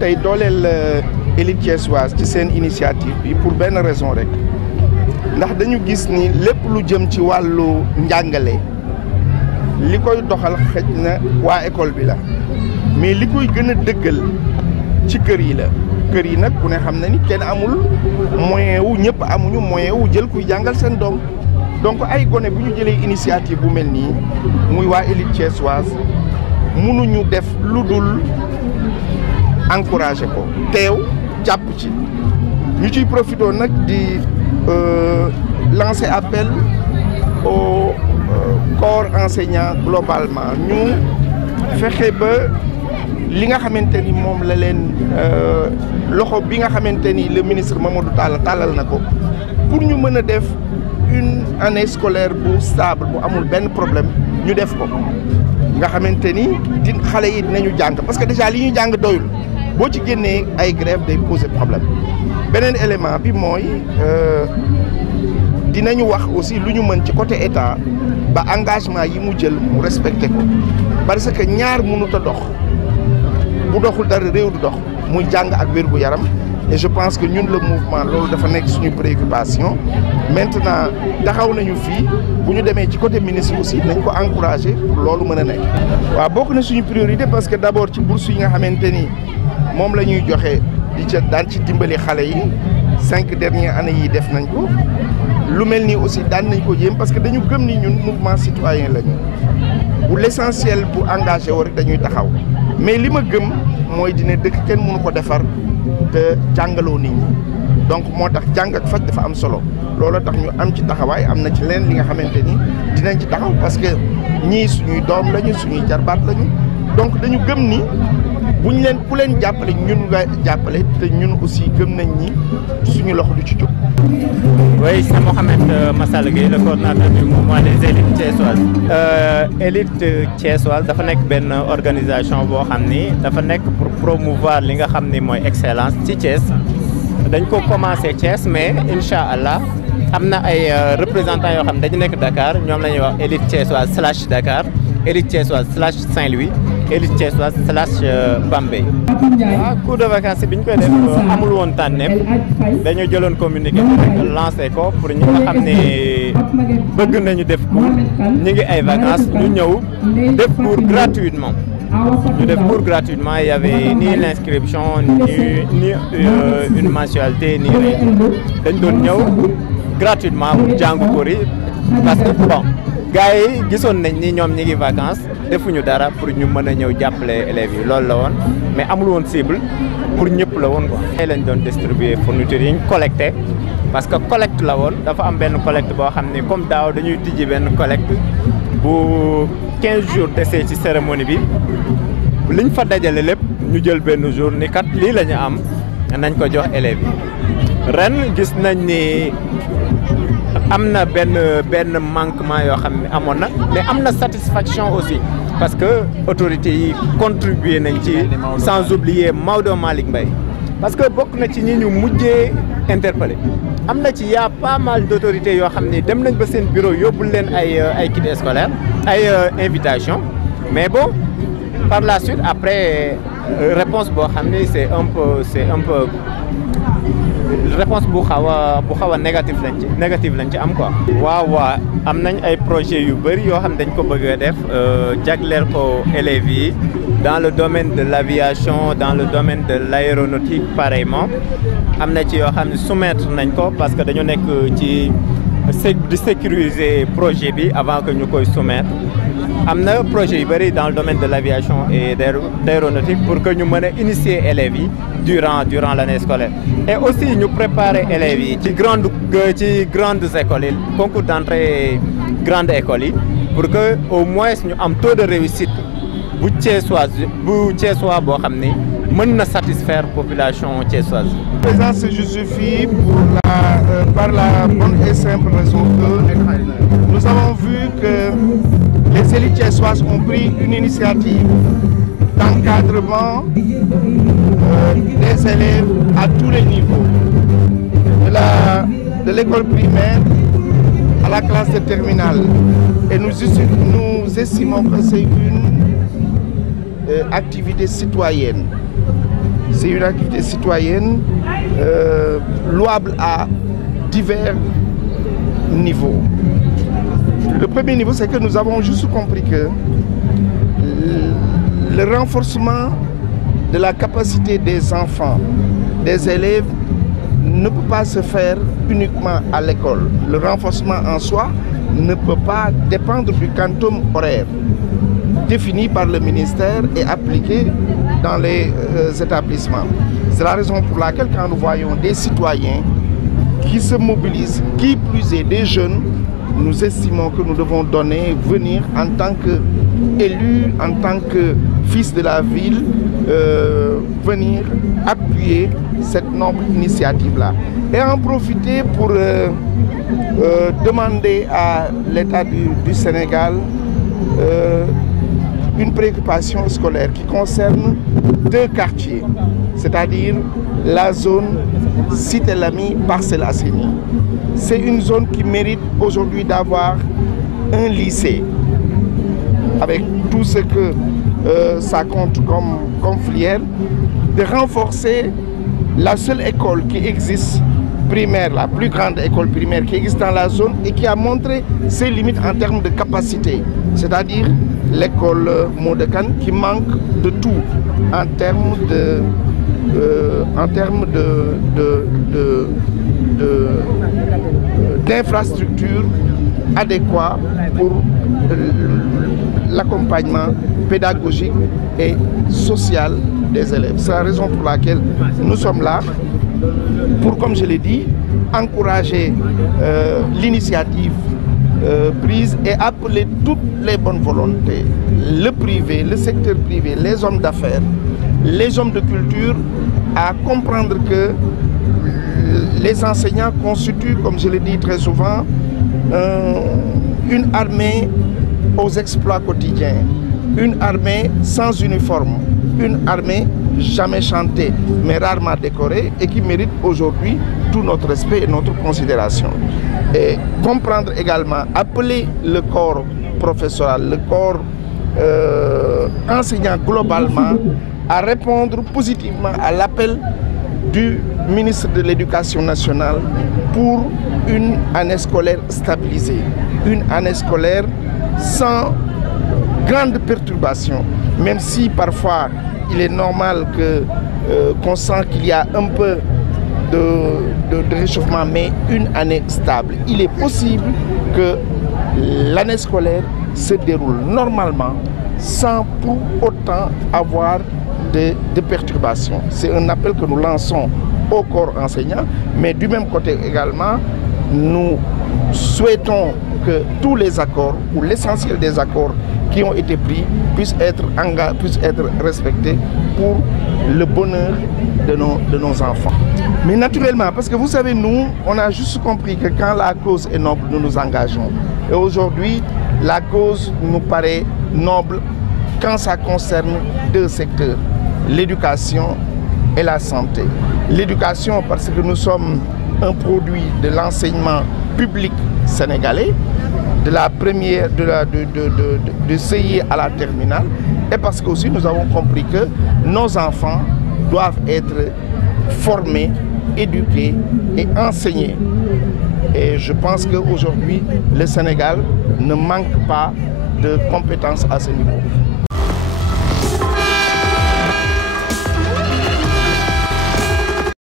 tey dooleel élite thiessoise ci seen initiative bi pour benn raison rek ndax dañu gis ni lépp lu jëm ci wàllu njàngale li koy doxal xëj na waa école bi la mais li koy gën a dëggal ci kër yi la kër yi nag ku ne xam na ni kenn amul moyen wu ñëpp amuñu moyen wu jël kuy jàngal seen doom donc ay gone bu ñu jëlee initiative bu mel nii muy waa élite thiessoise mënuñu def lu dul encourager ko teew jàpp ci ñu ciy profité nag di lancer appel au corps enseignant globalement ñu fexe ba li nga xamante ni moom la leen loxo bi nga xamante ni le ministre Mamadou Talla tàllal na ko pour ñu mën a def une année scolaire bu stable bu amul benn problème ñu def ko nga xamante ni xale yi dinañu jàng parce que déjà li ñuy jàng doyul boo ci génnee ay grève day poser problème beneen élément bi mooy dinañu wax aussi lu ñu mën ci côté état ba engagement yi mu jël mu respecté ko parce que ñaar mënut a dox bu doxul dara réew du dox muy jàng ak wér gu yaram et je pense que ñun le mouvement loolu dafa nekk suñu préoccupation maintenant taxaw nañu fii bu ñu demee ci côté ministre aussi nañ ko encourager pour loolu mën a nekk. waaw bokk na suñu priorité parce que d'abord ci bourse yi nga xamante ni moom la ñuy joxe di ca daan ci dimbali xale yi 5 dernières années yi def nañ ko lu mel nii aussi daan nañ ko jéem parce que dañu gëm ni ñun mouvement citoyen lañu bu l'essentiel bu engagé woo rek dañuy taxaw mais li ma gëm mooy dina dëkk kenn mënu ko defar te jàngaloo nit ñi donc moo tax jàng ak faj dafa am solo loolu tax ñu am ci taxawaay am na ci leen li nga xamante ni dinañ ci taxaw parce que ñii suñuy doom lañu suñuy jarbaat lañu donc dañu gëm ni bu ñu leen ku leen jàppale ñun nga jàppale te ñun aussi gëm nañ ni suñu loxo du ci jóg. Oui, c'est Mohamed Massal Gueye, le coordinateur du mouvement des élites thiessoises. Élite thiessoise dafa nekk benn organisation boo xam ni dafa nekk pour promouvoir li nga xam ni mooy excellence ci Thiès dañ ko commencé Thiès mais incha allah am na ay représentants yoo xam ne dañu nekk Dakar ñoom la ñuy wax élite thiessoise / Dakar élite thiessoise / Saint-Louis élite thiessoise / Bambey. waaw cours de vacances bi ñu koy def amul woon tànneef dañoo jëloon communiqué bi rek lancé ko pour ñi nga xam ne bëgg nañu def cours ñu ngi ay vacances ñu ñëw def cours gratuitement. ñu def cours gratuitement il y avait ni l'inscription ni une mensualité ni rien dañ doon ñëw gratuitement pour jàng cours yi parce que bon gars yi gisoon nañ ni ñoom ñi ngi vacances defuñu dara pour ñu mën a ñëw jàppale élèves yi loolu la woon mais amul woon cible pour ñëpp la woon quoi. tey lañ doon distribuer fournitures yi ñu collecté parce que collecte la woon dafa am benn collecte boo xam ni comme daaw dañuy tijji benn collecte bu 15 jours desee ci cérémonie bi liñ fa dajale lépp ñu jël benn jour ni kat lii la ñu am nañ ko jox élèves yi ren gis nañ ni am na benn manquement yoo xam ne amoon na mais am na satisfaction aussi parce que autorités yi contribuer nañ ci sans oublier Maodo Malick Mbaye parce que bokk na ci ñi ñu mujjee interpellé am na ci y a pas mal d'autorités yoo xam ne dem nañ ba seen bureau yóbbul leen ay kits scolaires ay invitation mais bon par la suite après réponse boo xam ne c'est un peu réponse bu xaw a négative lañ ci am quoi. waaw am nañ ay projets yu bëri yoo xam dañ ko bëgg a def jagleel ko élèves yi dans le domaine de l'aviation dans le domaine de l'aéronautique pareillement am na ci yoo xam ne soumettre nañ ko parce que dañu nekk ci di sécuriser projet bi avant que ñu koy soumettre am na projet yu bëri dans le domaine de l'aviation et d'aéronautique pour que ñu mën a initier élèves yi durant l'année scolaire et aussi ñu préparer élèves yi ci grandes écoles yi concours d'entrée grandes écoles yi pour que au moins ñu am taux de réussite bu thiessois boo xam ni mën na satisfaire population thiessoise. Présent se justifie par la bonne et simple raison que nous avons vu que les élites thiessoises ont pris une initiative d'encadrement des élèves à tous les niveaux, de l'école primaire à la classe de terminale. Et nous estimons que c'est une activité citoyenne C'est une activité citoyenne louable à divers niveaux. Le premier niveau, c'est que nous avons juste compris que le renforcement de la capacité des enfants, des élèves, ne peut pas se faire uniquement à l'école. Le renforcement en soi ne peut pas dépendre du quantum horaire défini par le ministère et appliqué dans les établissements. C'est la raison pour laquelle quand nous voyons des citoyens qui se mobilisent, qui plus est des jeunes, nous estimons que nous devons venir en tant qu'élus, en tant que fils de la ville, venir appuyer cette noble initiative-là. Et en profiter pour demander à l'État du Sénégal une préoccupation scolaire qui concerne 2 quartiers, c'est-à-dire la zone Cité Lamy, Parcelles Assainies. C'est une zone qui mérite aujourd'hui d'avoir un lycée avec tout ce que ça compte comme filière, de renforcer la seule école qui existe primaire, la plus grande école primaire qui existe dans la zone et qui a montré ses limites en termes de capacité, c'est-à-dire l'école Modekane qui manque de tout en termes d'infrastructures adéquates pour l'accompagnement pédagogique et social des élèves. C'est la raison pour laquelle nous sommes là pour, comme je l'ai dit, encourager l'initiative prise et appeler toutes les bonnes volontés, le privé, le secteur privé, les hommes d'affaires, les hommes de culture, à comprendre que les enseignants constituent, comme je l'ai dit très souvent, une armée aux exploits quotidiens, une armée sans uniforme, une armée jamais chantée, mais rarement décorée et qui mérite aujourd'hui tout notre respect et notre considération. Et comprendre également, appeler le corps professoral, le corps enseignant globalement à répondre positivement à l'appel du ministre de l'Éducation nationale pour une année scolaire stabilisée, une année scolaire sans grande perturbation, même si parfois il est normal qu'on sent qu'il y a un peu de réchauffement, mais une année stable. Il est possible que l'année scolaire se déroule normalement sans pour autant avoir de perturbations. C'est un appel que nous lançons au corps enseignant, mais du même côté également, nous souhaitons que tous les accords ou l'essentiel des accords qui ont été pris puissent être respectés pour le bonheur de nos enfants. Mais naturellement, parce que vous savez, nous, on a juste compris que quand la cause est noble, nous nous engageons. Et aujourd'hui, la cause nous paraît noble quand ça concerne 2 secteurs, l'éducation et la santé. L'éducation parce que nous sommes un produit de l'enseignement public sénégalais, de la première, de CI à la terminale, et parce que aussi nous avons compris que nos enfants doivent être formés, éduqués et enseignés. Et je pense qu'aujourd'hui, le Sénégal ne manque pas de compétences à ce niveau.